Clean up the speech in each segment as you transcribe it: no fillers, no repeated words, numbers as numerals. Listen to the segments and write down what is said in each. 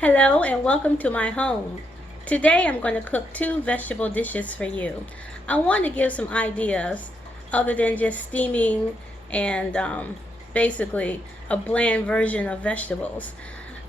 Hello and welcome to my home. Today I'm going to cook two vegetable dishes for you. I want to give some ideas other than just steaming and basically a bland version of vegetables.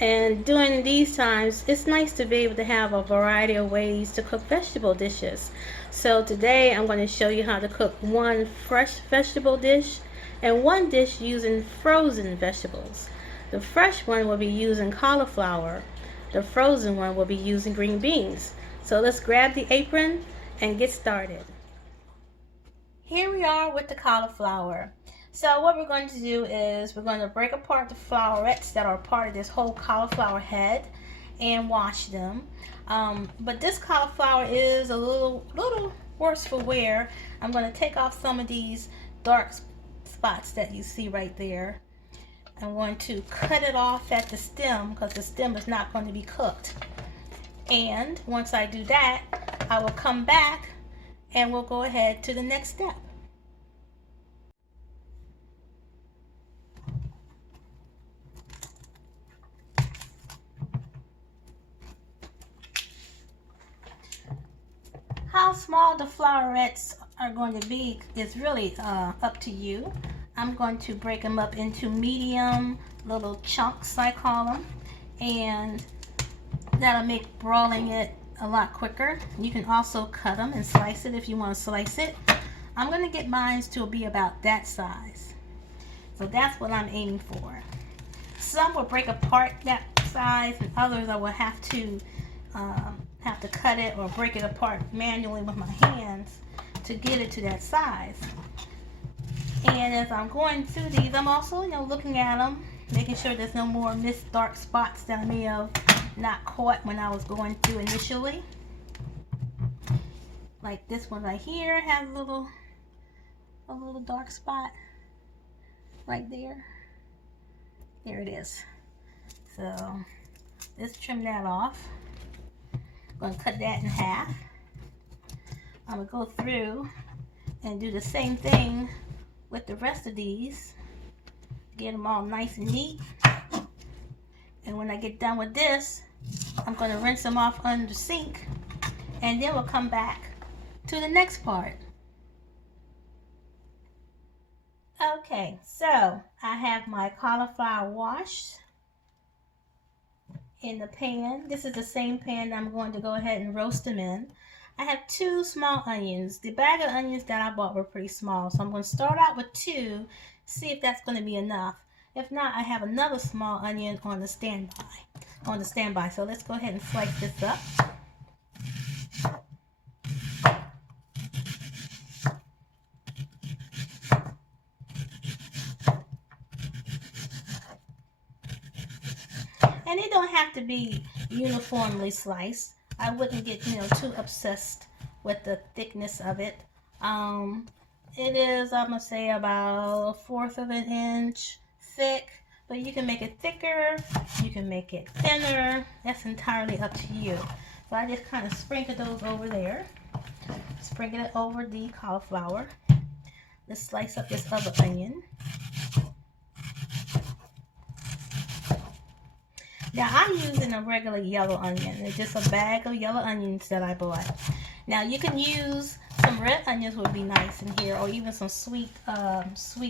And during these times, it's nice to be able to have a variety of ways to cook vegetable dishes. So today I'm going to show you how to cook one fresh vegetable dish and one dish using frozen vegetables. The fresh one will be using cauliflower. The frozen one will be using green beans. So let's grab the apron and get started. Here we are with the cauliflower. So what we're going to do is we're going to break apart the flowerets that are part of this whole cauliflower head and wash them. But this cauliflower is a little worse for wear. I'm going to take off some of these dark spots that you see right there. I'm going to cut it off at the stem because the stem is not going to be cooked. And once I do that, I will come back and we'll go ahead to the next step. How small the flowerets are going to be is really up to you. I'm going to break them up into medium little chunks, I call them, and that'll make broiling it a lot quicker. You can also cut them and slice it if you want to slice it. I'm going to get mine to be about that size. So that's what I'm aiming for. Some will break apart that size, and others I will have to cut it or break it apart manually with my hands to get it to that size. And as I'm going through these, I'm also, looking at them, making sure there's no more missed dark spots that I may have not caught when I was going through initially. Like this one right here has a little dark spot right there. There it is. So let's trim that off. I'm going to cut that in half. I'm going to go through and do the same thing with the rest of these. Get them all nice and neat. And when I get done with this, I'm going to rinse them off under the sink, and then we'll come back to the next part. Okay, so I have my cauliflower washed in the pan. This is the same pan I'm going to go ahead and roast them in. I have 2 small onions. The bag of onions that I bought were pretty small, so I'm going to start out with 2, see if that's going to be enough. If not, I have another small onion on the standby. So let's go ahead and slice this up. And they don't have to be uniformly sliced. I wouldn't get, too obsessed with the thickness of it. It is, I'm going to say, about 1/4 of an inch thick, but you can make it thicker, you can make it thinner. That's entirely up to you. So I just kind of sprinkle those over there. Sprinkle it over the cauliflower. Let's slice up this other onion. Now I'm using a regular yellow onion. It's just a bag of yellow onions that I bought. Now you can use some red onions, would be nice in here, or even some sweet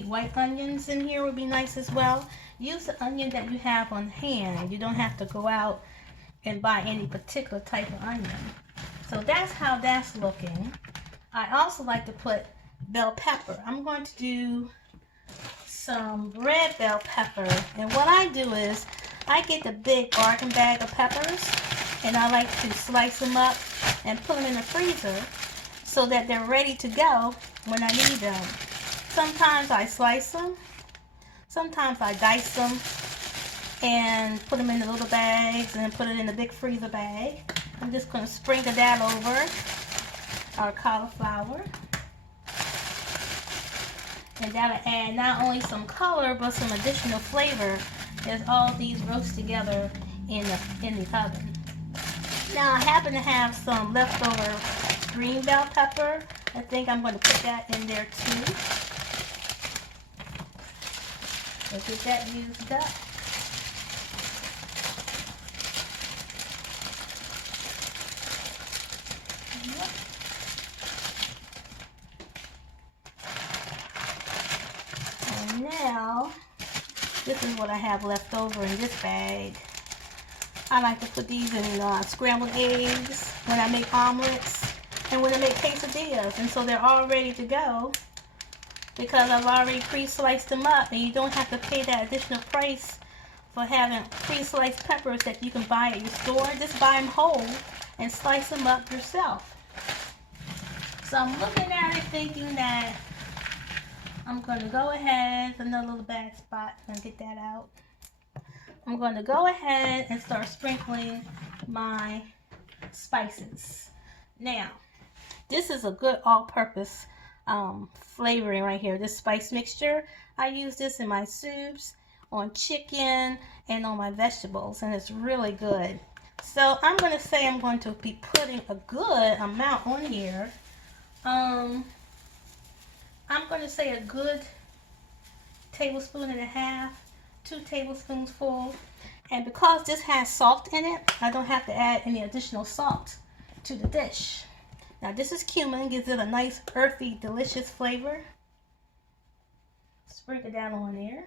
white onions in here would be nice as well. Use the onion that you have on hand. You don't have to go out and buy any particular type of onion. So that's how that's looking. I also like to put bell pepper. I'm going to do some red bell pepper, and what I do is I get the big bargain bag of peppers, and I like to slice them up and put them in the freezer so that they're ready to go when I need them. Sometimes I slice them, sometimes I dice them and put them in the little bags and then put it in the big freezer bag. I'm just going to sprinkle that over our cauliflower. And that'll add not only some color but some additional flavor as all these roast together in the oven. Now I happen to have some leftover green bell pepper. I think I'm going to put that in there too. So get that used up. This is what I have left over in this bag. I like to put these in scrambled eggs when I make omelets and when I make quesadillas. And so they're all ready to go because I've already pre-sliced them up, and you don't have to pay that additional price for having pre-sliced peppers that you can buy at your store. Just buy them whole and slice them up yourself. So I'm looking at it thinking that I'm going to go ahead, another little bad spot, I'm going to get that out. I'm going to go ahead and start sprinkling my spices. Now, this is a good all-purpose flavoring right here, this spice mixture. I use this in my soups, on chicken, and on my vegetables, and it's really good. So I'm going to say I'm going to be putting a good amount on here. I'm going to say a good tablespoon and a half, 2 tablespoons full. And because this has salt in it, I don't have to add any additional salt to the dish. Now this is cumin, gives it a nice earthy, delicious flavor. Sprinkle down on there.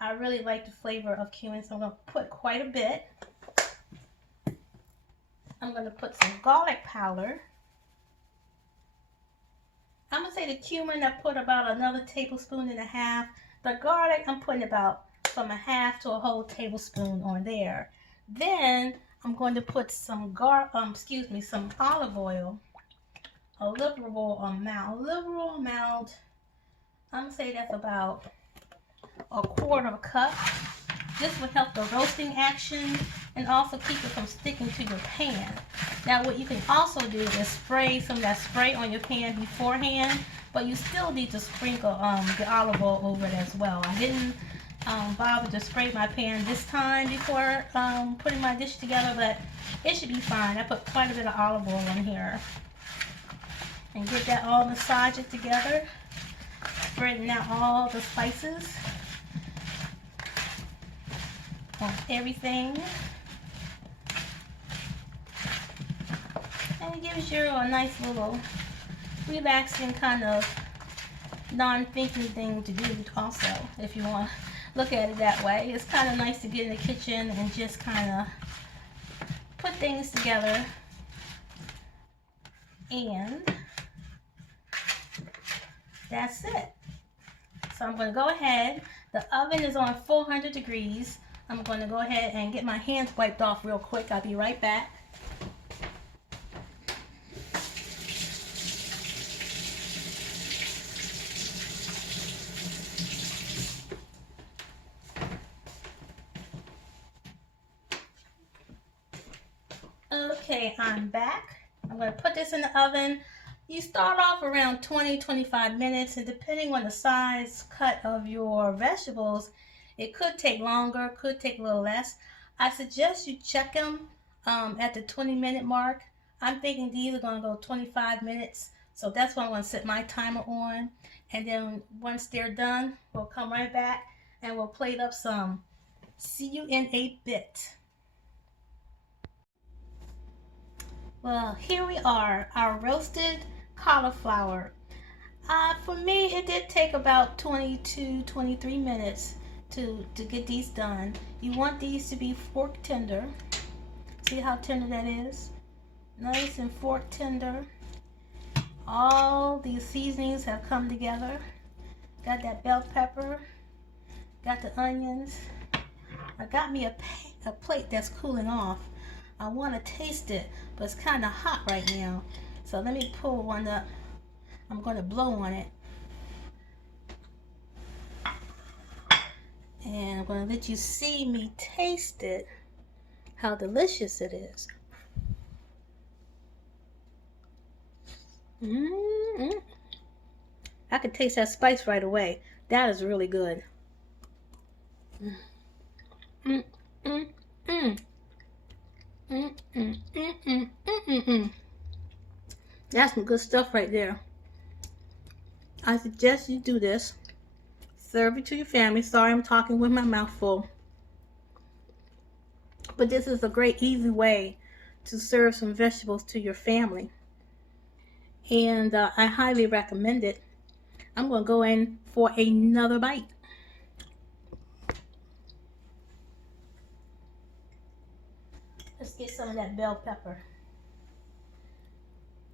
I really like the flavor of cumin, so I'm going to put quite a bit. I'm going to put some garlic powder. I'm going to say the cumin, I put about another tablespoon and a half. The garlic, I'm putting about from a half to a whole tablespoon on there. Then I'm going to put some some olive oil, a liberal amount. I'm going to say that's about a quarter of a cup. This will help the roasting action and also keep it from sticking to your pan. Now what you can also do is spray some of that spray on your pan beforehand, but you still need to sprinkle the olive oil over it as well. I didn't bother to spray my pan this time before putting my dish together, but it should be fine. I put quite a bit of olive oil in here. And get that all massage it together, spreading out all the spices on everything. And it gives you a nice little relaxing kind of non-thinking thing to do also, if you want to look at it that way. It's kind of nice to get in the kitchen and just kind of put things together. And that's it. So I'm going to go ahead. The oven is on 400 degrees. I'm going to go ahead and get my hands wiped off real quick. I'll be right back. Okay, I'm back. I'm going to put this in the oven. You start off around 20-25 minutes, and depending on the size cut of your vegetables, it could take longer, could take a little less. I suggest you check them at the 20-minute mark. I'm thinking these are going to go 25 minutes, so that's what I'm going to set my timer on. And then once they're done, we'll come right back and we'll plate up some. See you in a bit. Well, here we are, our roasted cauliflower. For me, it did take about 22-23 minutes to get these done. You want these to be fork tender. See how tender that is? Nice and fork tender. All these seasonings have come together. Got that bell pepper, got the onions. I got me a plate that's cooling off. I want to taste it, but it's kind of hot right now. So let me pull one up. I'm going to blow on it. And I'm going to let you see me taste it, how delicious it is. I can taste that spice right away. That is really good. That's some good stuff right there. I suggest you do this. Serve it to your family. Sorry, I'm talking with my mouth full. But this is a great, easy way to serve some vegetables to your family. And I highly recommend it. I'm going to go in for another bite. Get some of that bell pepper.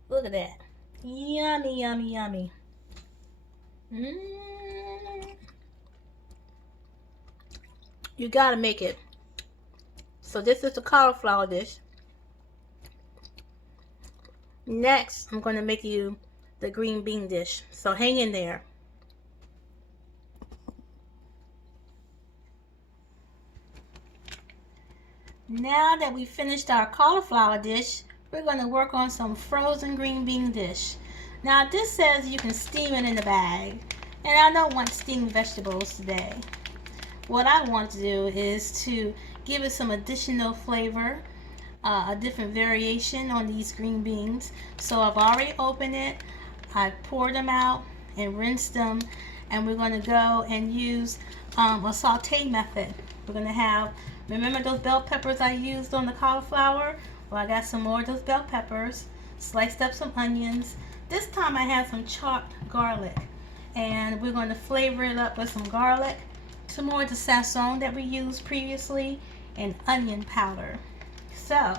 Look at that. Yummy, yummy, yummy. You gotta make it. So this is the cauliflower dish. Next, I'm going to make you the green bean dish. So hang in there. Now that we finished our cauliflower dish, we're going to work on some frozen green bean dish. Now this says you can steam it in the bag, and I don't want steamed vegetables today. What I want to do is to give it some additional flavor, a different variation on these green beans. So I've already opened it, I poured them out and rinsed them, and we're going to go and use a saute method. We're going to have, remember those bell peppers I used on the cauliflower? Well, I got some more of those bell peppers, sliced up some onions. This time I have some chopped garlic, and we're going to flavor it up with some garlic, some more of the sazon that we used previously, and onion powder. So,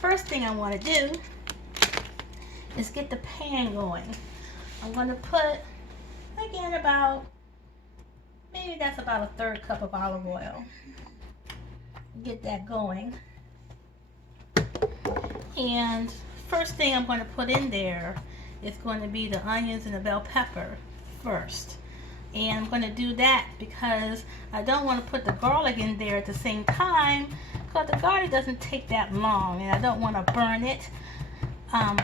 first thing I want to do is get the pan going. I'm going to put, again, maybe that's about a third cup of olive oil. Get that going. And first thing I'm going to put in there is going to be the onions and the bell pepper first. And I'm going to do that because I don't want to put the garlic in there at the same time, because the garlic doesn't take that long and I don't want to burn it.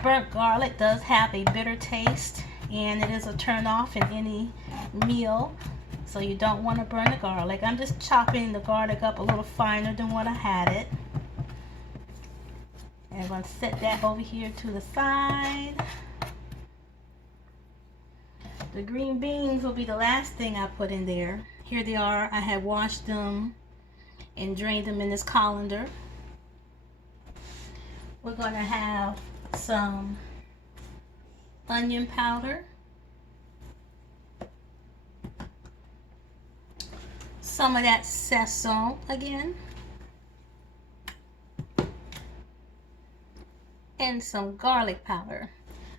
Burnt garlic does have a bitter taste, and it is a turn off in any meal, so you don't want to burn the garlic. I'm just chopping the garlic up a little finer than what I had it. And I'm going to set that over here to the side. The green beans will be the last thing I put in there. Here they are. I have washed them and drained them in this colander. We're going to have some onion powder, some of that sazon again, and some garlic powder.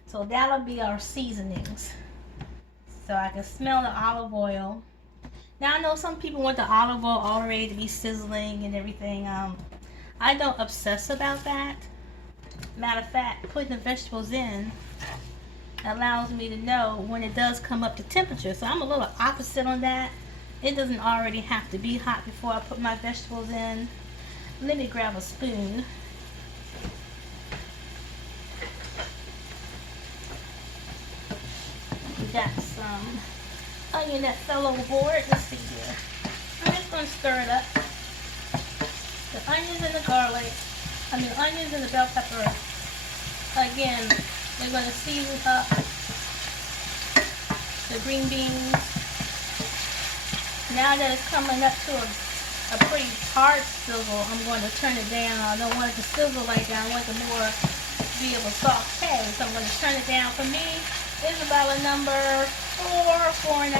So that'll be our seasonings. So I can smell the olive oil. Now I know some people want the olive oil already to be sizzling and everything. I don't obsess about that. Matter of fact, putting the vegetables in allows me to know when it does come up to temperature. So I'm a little opposite on that. It doesn't already have to be hot before I put my vegetables in. Let me grab a spoon. We got some onion that fell overboard. Let's see here. I'm just going to stir it up. The onions and the garlic, onions and the bell pepper. Again, we're going to season up the green beans. Now that it's coming up to a pretty hard sizzle, I'm going to turn it down. I don't want it to sizzle like that. I want it to more be able to saute. So I'm going to turn it down. For me, it's about a number 4, 4.5.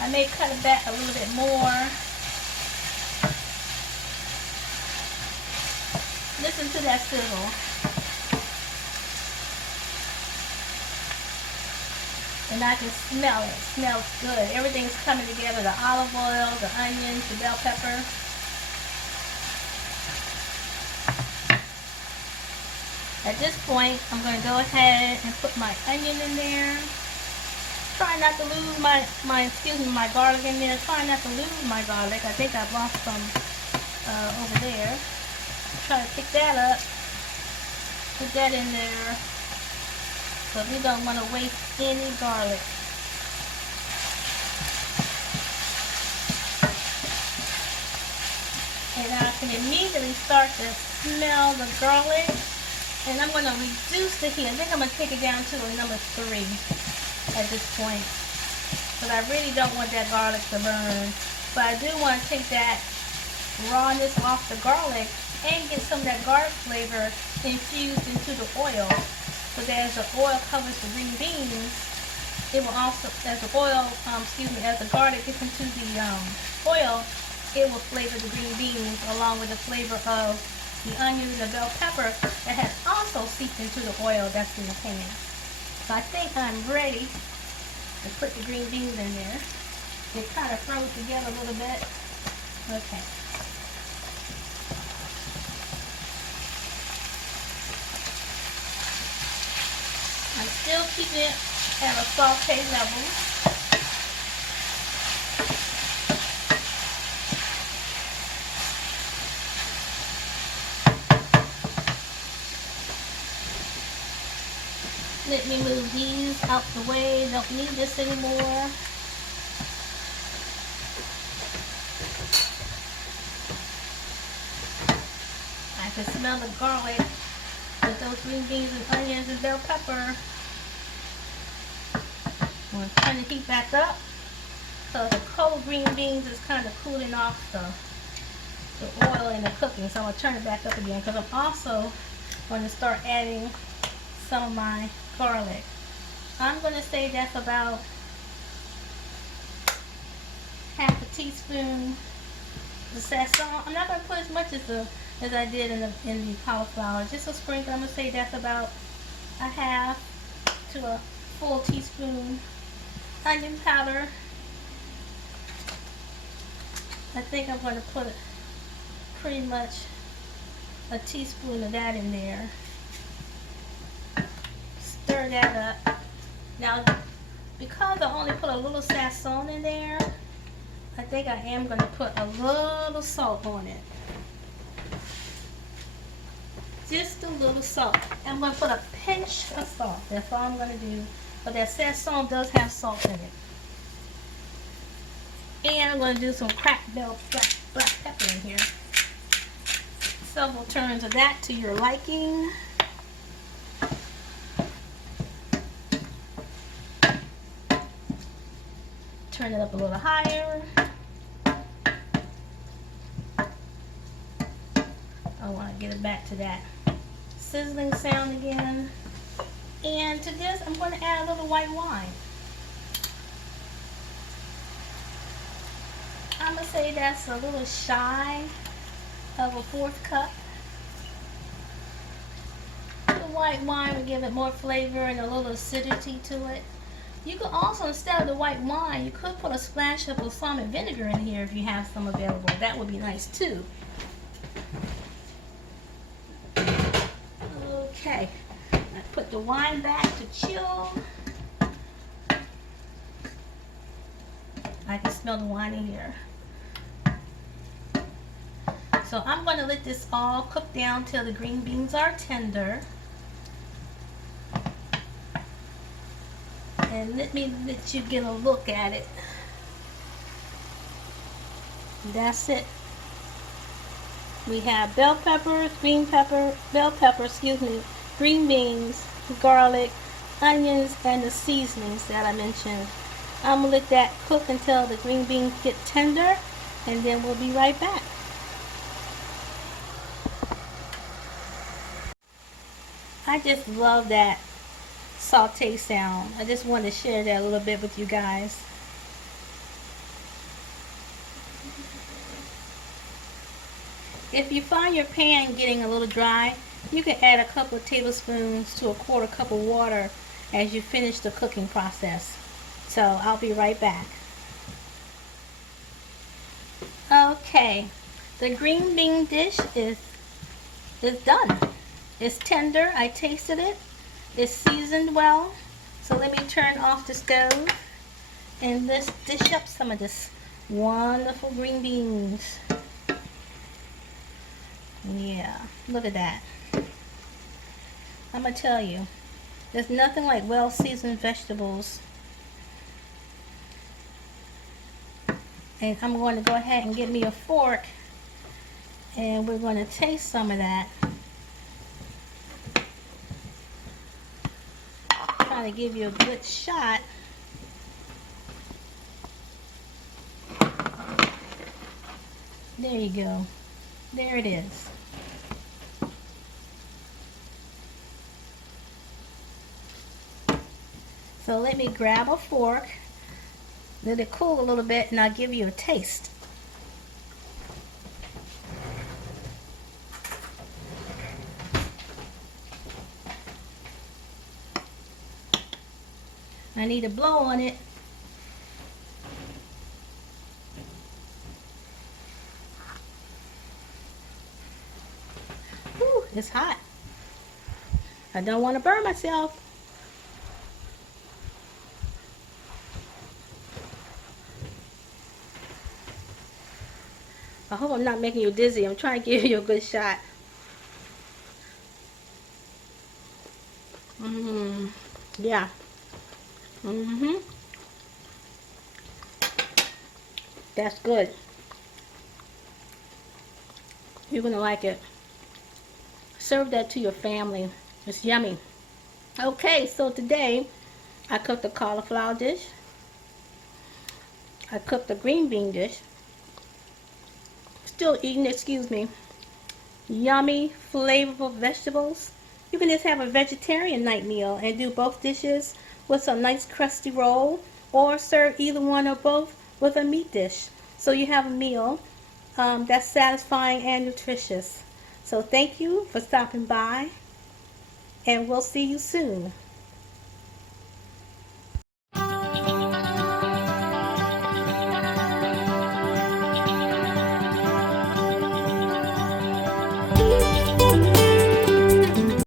I may cut it back a little bit more. Listen to that sizzle. And I can smell it. It smells good. Everything's coming together. The olive oil, the onions, the bell pepper. At this point, I'm going to go ahead and put my onion in there. Try not to lose my garlic in there. Try not to lose my garlic. I think I've lost some over there. Try to pick that up. Put that in there. So we don't want to waste any garlic. And I can immediately start to smell the garlic. And I'm going to reduce the heat. I think I'm going to take it down to a number 3 at this point. But I really don't want that garlic to burn. But I do want to take that rawness off the garlic and get some of that garlic flavor infused into the oil. So that as the oil covers the green beans, it will also, as the oil, as the garlic gets into the oil, it will flavor the green beans along with the flavor of the onions and the bell pepper that has also seeped into the oil that's in the pan. So I think I'm ready to put the green beans in there. They kind of froze together a little bit. Okay. I'm still keeping it at a saute level. Let me move these out the way. Don't need this anymore. I can smell the garlic with those green beans and onions and bell pepper. I'm going to turn the heat back up so the cold green beans is kind of cooling off the oil in the cooking. So I'm going to turn it back up again because I'm also going to start adding some of my garlic. I'm going to say that's about half a teaspoon of sazon. I'm not going to put as much as I did in the cauliflower. Just a sprinkle. I'm going to say that's about a half to a full teaspoon. Onion powder. I think I'm going to put pretty much a teaspoon of that in there. Stir that up. Now, because I only put a little sazon in there, I think I am going to put a little salt on it. Just a little salt. I'm going to put a pinch of salt. That's all I'm going to do. But that sazon does have salt in it. And I'm going to do some cracked bell black pepper in here. Several turns of that to your liking. Turn it up a little higher. I want to get it back to that sizzling sound again. And to this, I'm going to add a little white wine. I'm going to say that's a little shy of a 1/4 cup. The white wine will give it more flavor and a little acidity to it. You could also, instead of the white wine, you could put a splash of balsamic vinegar in here if you have some available. That would be nice too. Okay, I put the wine back to chill. I can smell the wine in here. So I'm going to let this all cook down till the green beans are tender. And let you get a look at it. That's it. We have bell peppers, green beans, garlic, onions, and the seasonings that I mentioned. I'm going to let that cook until the green beans get tender, and then we'll be right back. I just love that saute sound. I just wanted to share that a little bit with you guys. If you find your pan getting a little dry, you can add a couple of tablespoons to a 1/4 cup of water as you finish the cooking process. So I'll be right back. Okay, the green bean dish is done. It's tender. I tasted it. It's seasoned well. So let me turn off the stove and let's dish up some of this wonderful green beans. Yeah, look at that. I'm gonna tell you, there's nothing like well-seasoned vegetables. And I'm going to go ahead and get me a fork and we're going to taste some of that. Trying to give you a good shot. There you go. There it is. So let me grab a fork, let it cool a little bit, and I'll give you a taste. I need to blow on it. Whew, it's hot. I don't want to burn myself. I hope I'm not making you dizzy. I'm trying to give you a good shot. Yeah. That's good. You're gonna like it. Serve that to your family. It's yummy. Okay, so today I cooked a cauliflower dish. I cooked a green bean dish. Still eating, excuse me. Yummy, flavorful vegetables. You can just have a vegetarian night meal and do both dishes with some nice crusty roll, or serve either one or both with a meat dish. So you have a meal that's satisfying and nutritious. So thank you for stopping by, and we'll see you soon.